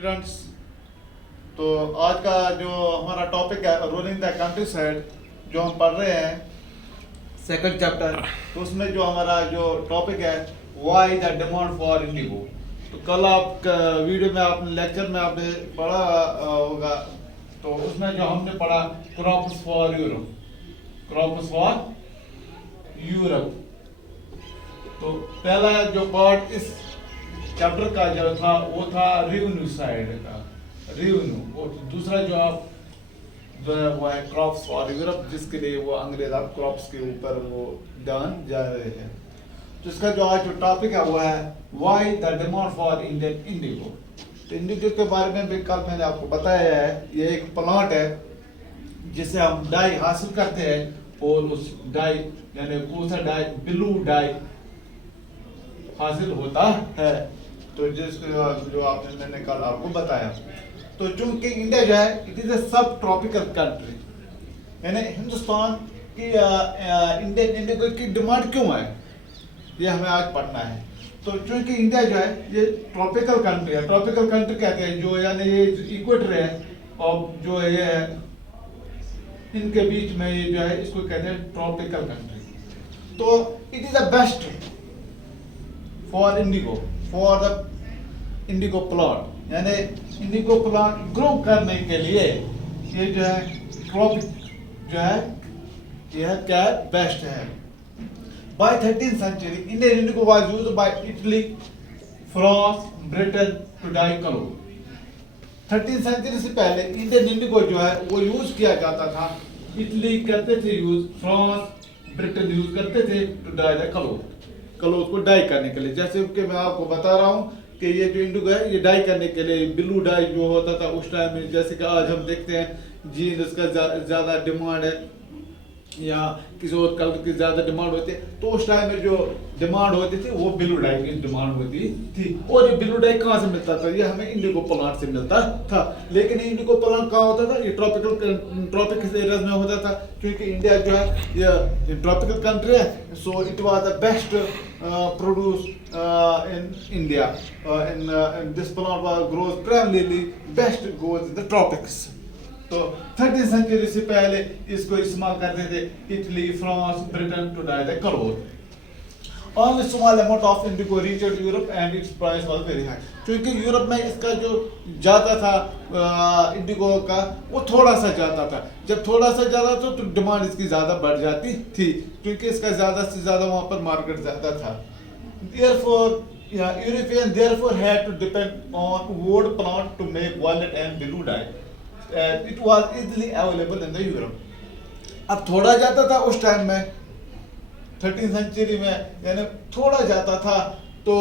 Students. तो आज का जो हमारा टॉपिक है रूलिंग द कंट्री साइड, जो हम पढ़ रहे हैं सेकंड चैप्टर। तो उसमें जो हमारा जो टॉपिक है why the demand for Indigo. तो कल आप वीडियो में आपने लेक्चर में आपने पढ़ा होगा। तो उसमें जो हमने पढ़ा crops for Europe, crops for Europe. तो पहला जो पार्ट इस चैप्टर का जो था वो था रेवेन्यू साइड का, रेवेन्यू। और दूसरा जो आप जो है वो है क्रॉप्स फॉर यूरोप, जिसके लिए वो अंग्रेज आप क्रॉप्स के ऊपर वो ध्यान जा रहे हैं। तो इसका जो आज जो टॉपिक है वो है why the demand for Indian Indigo. तो इंडिगो के बारे में भी कल मैंने आपको बताया है। ये एक प्लांट है जिससे हम डाई हासिल करते हैं, और उस डाई यानी कौन सा डाई, ब्लू डाई हासिल होता है। तो जिसको जो आपने मैंने कल आपको बताया। तो चूंकि इंडिया जो है इट इज ए सब ट्रॉपिकल कंट्री, यानी हिंदुस्तान की इंडियन इंडिगो की डिमांड क्यों है ये हमें आज पढ़ना है। तो चूंकि इंडिया जो है ये ट्रॉपिकल कंट्री है, ट्रॉपिकल कंट्री कहते हैं जो यानी ये इक्वेटर है और जो ये है इनके बीच में ये जो है इसको कहते हैं ट्रॉपिकल कंट्री। तो it is the best for Indigo, for the Indigo plant, यानी इंडिगो प्लांट ग्रो करने के लिए ये जो है ट्रॉपिक जो है यह क्या बेस्ट है। By 13th century Indian indigo was used by Italy, France, Britain to dye colour. 13th century से पहले इंडियन इंडिगो जो है वो यूज किया जाता था। इटली करते थे यूज, फ्रांस, ब्रिटेन यूज करते थे टू डाई द क्लोथ को डाई करने के लिए। जैसे कि मैं आपको बता रहा हूँ कि ये जो इंडिगो है ये डाई करने के लिए ब्लू डाई जो होता था उस टाइम में, जैसे कि आज हम देखते हैं जीन्स का ज़्यादा डिमांड है या किसी और कलर की ज़्यादा डिमांड होती है। तो उस टाइम में जो डिमांड होती थी वो ब्लू डाई की डिमांड होती थी। और ये ब्लू डाई कहाँ से मिलता था? ये हमें इंडिगो प्लांट से मिलता था। लेकिन इंडिगो प्लांट कहाँ होता था? ये ट्रॉपिकल एरियाज में होता था। क्योंकि इंडिया जो है ये ट्रॉपिकल कंट्री है, so it was the best produce in India. In this plant was grows primarily best grows in the tropics. तो 13th century से पहले इसको इस्तेमाल करते थे Italy, France, Britain to dye the cloth. Only small amount of indigo reached Europe and its price was very high। क्योंकि Europe में इसका जो जाता था इंडिगो का वो थोड़ा सा जाता था। जब थोड़ा सा जाता था तो डिमांड इसकी ज़्यादा बढ़ जाती थी, क्योंकि इसका ज़्यादा से ज़्यादा वहाँ पर मार्केट ज़्यादा था। Therefore, Europeans therefore had to depend on wood plant to make violet and blue dye। It was easily available in the Europe। अब थोड़ा जाता था उस टाइम में 13th century में, यानी थोड़ा जाता था। तो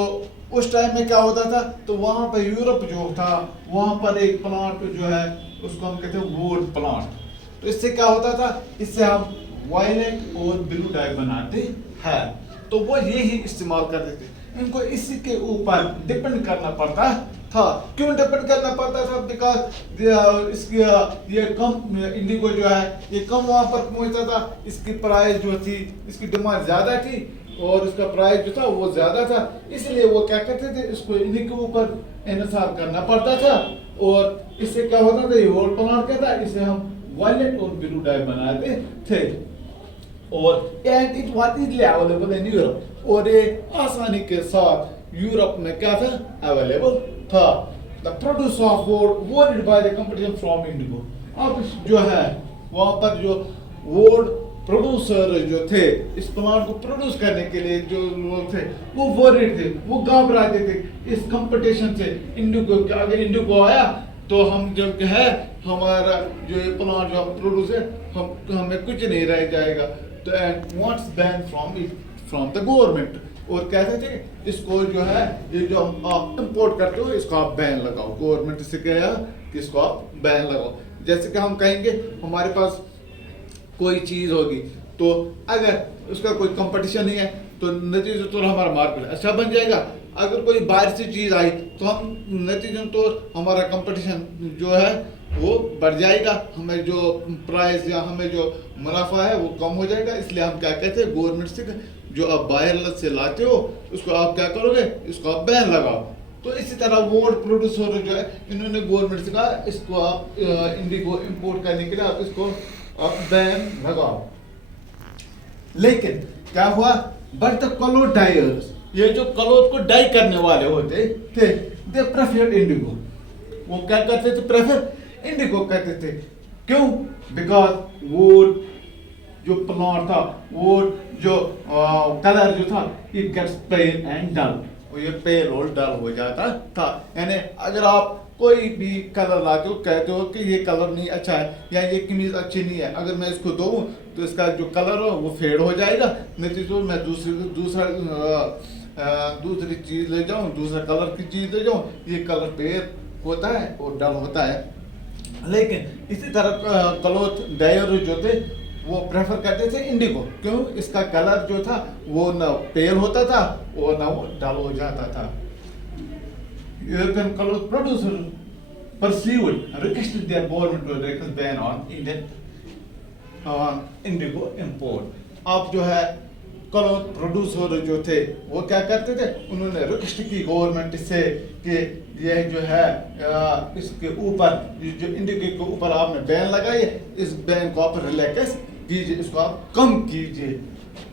उस टाइम में क्या होता था? तो वहाँ पर यूरोप जो था वहाँ पर एक प्लांट जो है उसको हम कहते हैं वुड प्लांट। तो इससे क्या होता था? इससे हम वायलेट और ब्लू डाई बनाते हैं। तो वो यही इस्तेमाल करते थे। इनको इसी के ऊपर डिपेंड करना पड़ता था। क्यों डिपेंड करना पड़ता था? बिकॉज इसकी ये कम इंडिगो जो है ये कम वहाँ पर पहुँचता था। इसकी प्राइस जो थी, इसकी डिमांड ज़्यादा थी और इसका प्राइस जो था वो ज़्यादा था। इसलिए वो क्या करते थे, इसको इन्हीं के ऊपर इन्हिसार करना पड़ता था। और इससे क्या होता था, ये होल प्लांट क्या था, इसे हम वायलेट और ब्लू डाई बनाते थे। और and it was easily available in Europe, और ये आसानी के साथ यूरोप में क्या था, अवेलेबल था। The produce of would wanted by the competition from Indigo. अब जो है वहाँ पर जो वुड प्रोड्यूसर जो थे इस प्लांट को प्रोड्यूस करने के लिए जो लोग थे वो वरीड थे, वो घबराते थे इस कंपटीशन से। इंडिगो के अगर इंडिगो आया तो हम जो है हमारा जो ये प्लांट जो हम प्रोड्यूस है हमें कुछ नहीं रह जाएगा। तो and wants ban from the government. और कहते थे इसको जो है ये जो आप इंपोर्ट करते हो इसको आप बैन लगाओ। गवर्नमेंट से कहा कि इसको आप बैन लगाओ। जैसे कि हम कहेंगे हमारे पास कोई चीज़ होगी, तो अगर उसका कोई कंपटीशन नहीं है तो नतीजे तौर हमारा मार्केट अच्छा बन जाएगा। अगर कोई बाहर से चीज़ आई तो हम नतीजे तौर हमारा कंपटीशन जो है वो बढ़ जाएगा, हमें जो प्राइस या हमें जो मुनाफा है वो कम हो जाएगा। इसलिए हम क्या कहते हैं गवर्नमेंट से, जो आप बाहर से लाते हो उसको आप क्या करोगे, इसको आप बैन लगाओ। तो इसी तरह वोट प्रोड्यूसर जो है, इन्होंने गवर्नमेंट से कहा इसको आप इंडिगो इंपोर्ट करने के लिए आप इसको बैन लगाओ। लेकिन क्या हुआ, बट द क्लोथ डायर्स, ये जो क्लोथ को डाई करने वाले होते थे, दे प्रेफर्ड इंडिगो, वो क्या करते थे, प्रेफर इंडिगो करते थे। क्यों? बिकॉज वो जो प्लांट था, वो जो कलर जो था, it gets pale and dull, ये पेल और डल हो जाता था। यानी अगर आप कोई भी कलर लाते हो, कहते हो कि ये कलर नहीं अच्छा है या ये कमीज अच्छी नहीं है, अगर मैं इसको दूँ तो इसका जो कलर हो वो फेड हो जाएगा, नहीं तो मैं दूसरी चीज़ ले जाऊँ, दूसरा कलर की चीज़ ले जाऊँ, ये कलर पेल होता है और डल होता है। लेकिन इसी तरह क्लोथ डायर जो थे वो प्रेफर करते थे इंडिगो। क्यों? इसका कलर जो था वो न पेल होता था और न वो डल हो जाता था। European cloth producer perceived requested their government to release ban on Indian indigo import. अब जो है क्लोथ प्रोड्यूसर जो थे वो क्या करते थे, उन्होंने रिक्वेस्ट की गवर्नमेंट से कि ये जो है इसके ऊपर जो इंडिगो के ऊपर आपने बैन लगाई है, इस बैन को आप रिलैक्स कीजिए, इसको आप कम कीजिए।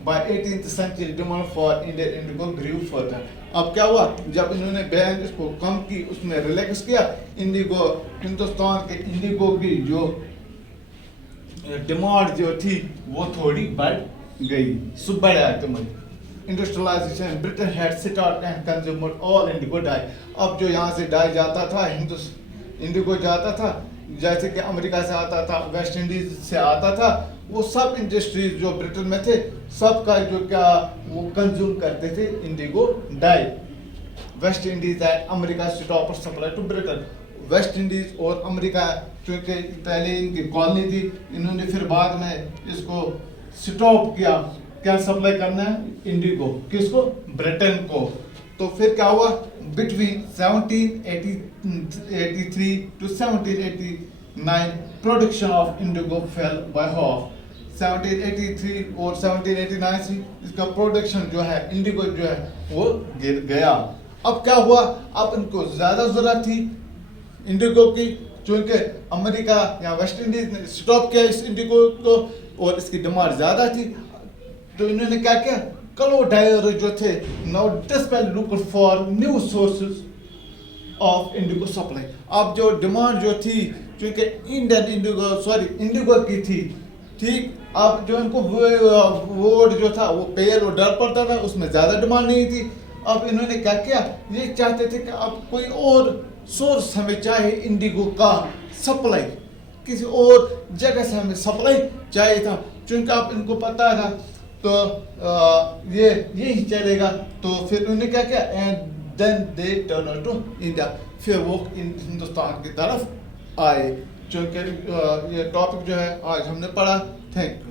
By 18th century demand for Indian indigo grew further. अब क्या हुआ, जब इन्होंने बैन इसको कम की, उसमें रिलैक्स किया, इंडिगो, हिंदुस्तान के इंडिगो की जो डिमांड जो थी वो थोड़ी बढ़ गई, बढ़ा तुम्हारी industrialisation. Britain had start and consumer all indigo dye. अब जो यहाँ से डाई जाता था, इंडिगो जाता था, जैसे कि अमेरिका से आता था, वेस्ट इंडीज से आता था, वो सब इंडस्ट्रीज जो ब्रिटेन में थे सबका जो क्या वो कंज्यूम करते थे indigo dye. West Indies and America stop supply to Britain. West Indies और अमेरिका क्योंकि पहले इनकी कॉलोनी थी, इन्होंने फिर बाद में इसको स्टॉप किया, क्या सप्लाई करना है, इंडिगो, किसको, ब्रिटेन को। तो फिर क्या हुआ, between 1783 to 1789 production of Indigo fail by half. 1783 और 1789 से इसका प्रोडक्शन जो है इंडिगो जो है वो गिर गया। अब क्या हुआ, अब इनको ज्यादा जरूरत थी इंडिगो की, क्योंकि अमेरिका या वेस्ट इंडीज ने स्टॉप किया इस इंडिगो को और इसकी डिमांड ज्यादा थी। तो इन्होंने क्या किया, क्लोथ डायर जो थे now desperately look for new sources of Indigo supply. अब जो डिमांड जो थी, क्योंकि इंडिगो की थी, ठीक, अब जो इनको वोट जो था वो पेल और डर पड़ता था, उसमें ज़्यादा डिमांड नहीं थी। अब इन्होंने क्या किया, ये चाहते थे कि अब कोई और सोर्स हमें चाहिए, इंडिगो का सप्लाई, किसी और जगह से हमें सप्लाई चाहिए था, क्योंकि अब इनको पता था तो ये यही चलेगा। तो फिर उन्होंने क्या किया, and then they turn to India, फिर वो हिंदुस्तान की तरफ आए। क्योंकि ये टॉपिक जो है आज हमने पढ़ा। Thank you.